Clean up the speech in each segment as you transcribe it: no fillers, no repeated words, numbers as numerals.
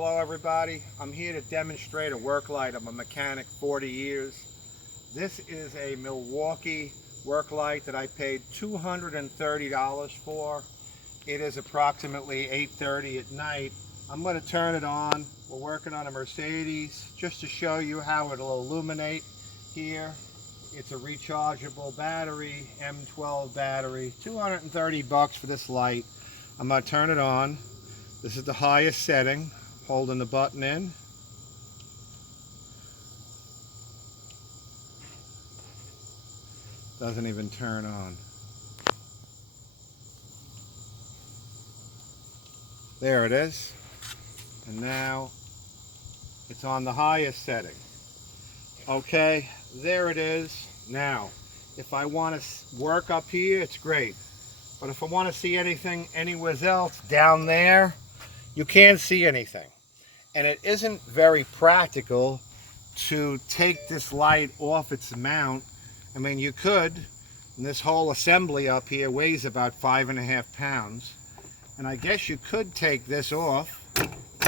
Hello everybody, I'm here to demonstrate a Worklight. I'm a mechanic, 40 years. This is a Milwaukee Worklight that I paid $230 for. It is approximately 8:30 at night. I'm going to turn it on. We're working on a Mercedes just to show you how it'll illuminate here. It's a rechargeable battery, M12 battery, 230 bucks for this light. I'm going to turn it on. This is the highest setting. Holding the button in. Doesn't even turn on. There it is. And now it's on the highest setting. Okay, there it is. Now, if I want to work up here, it's great. But if I want to see anything anywhere else down there, you can't see anything. And it isn't very practical to take this light off its mount. I mean, you could, and this whole assembly up here weighs about 5.5 pounds. And I guess you could take this off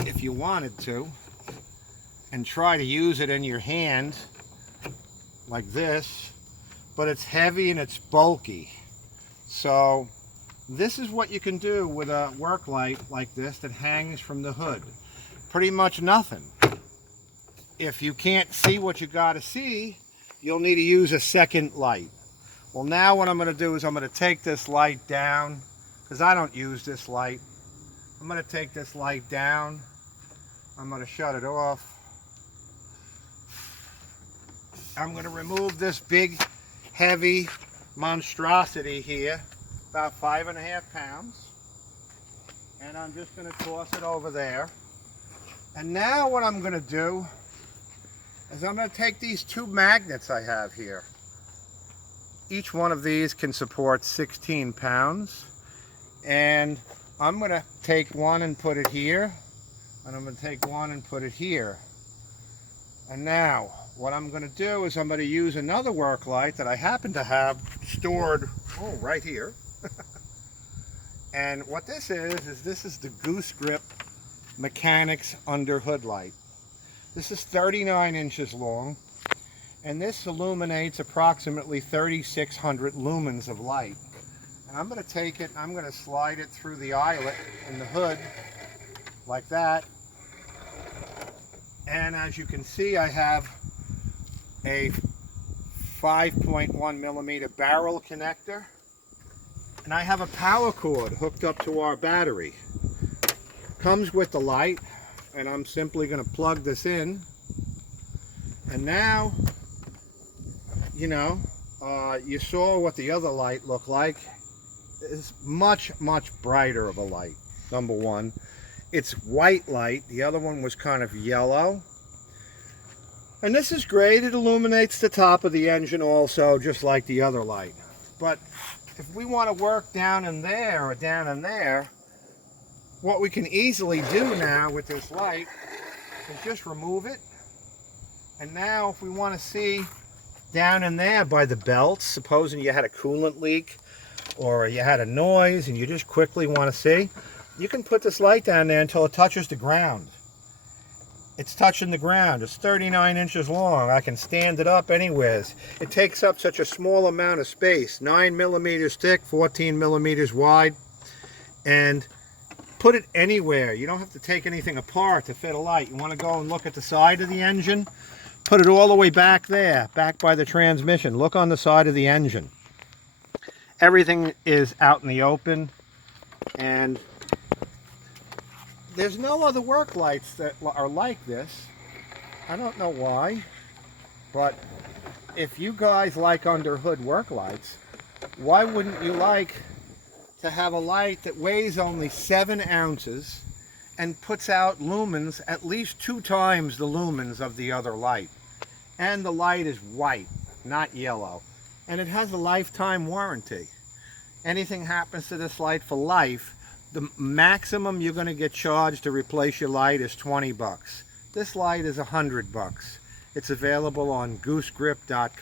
if you wanted to and try to use it in your hand like this, but it's heavy and it's bulky. So this is what you can do with a Worklight like this that hangs from the hood. Pretty much nothing. If you can't see what you got to see, you'll need to use a second light. Well, now what I'm going to do is I'm going to take this light down, because I don't use this light. I'm going to take this light down. I'm going to shut it off. I'm going to remove this big, heavy monstrosity here, about 5.5 pounds. And I'm just going to toss it over there. And now what I'm going to do is I'm going to take these two magnets I have here. Each one of these can support 16 pounds. And I'm going to take one and put it here. And I'm going to take one and put it here. And now what I'm going to do is I'm going to use another Worklight that I happen to have stored right here. And what this is this is the Goose-Grip Mechanics Underhood light. This is 39 inches long, and this illuminates approximately 3,600 lumens of light. And I'm going to take it and I'm going to slide it through the eyelet in the hood like that. And as you can see, I have a 5.1 millimeter barrel connector, and I have a power cord hooked up to our battery. Comes with the light, and I'm simply going to plug this in. And now, you know, you saw what the other light looked like. It's much brighter of a light. Number one, it's white light. The other one was kind of yellow. And this is great. It illuminates the top of the engine also, just like the other light. But if we want to work down in there or down in there, what we can easily do now with this light is just remove it. And now if we want to see down in there by the belts, supposing you had a coolant leak or you had a noise and you just quickly want to see, you can put this light down there until it touches the ground. It's touching the ground. It's 39 inches long. I can stand it up anywheres. It takes up such a small amount of space, 9 millimeters thick, 14 millimeters wide, and put it anywhere. You don't have to take anything apart to fit a light. You want to go and look at the side of the engine, put it all the way back there, back by the transmission. Look on the side of the engine. Everything is out in the open, and there's no other Worklights that are like this. I don't know why, but if you guys like Underhood Worklights, why wouldn't you like to have a light that weighs only 7 ounces and puts out lumens at least 2 times the lumens of the other light? And the light is white, not yellow. And it has a lifetime warranty. Anything happens to this light for life, the maximum you're going to get charged to replace your light is 20 bucks. This light is 100 bucks. It's available on goosegrip.com.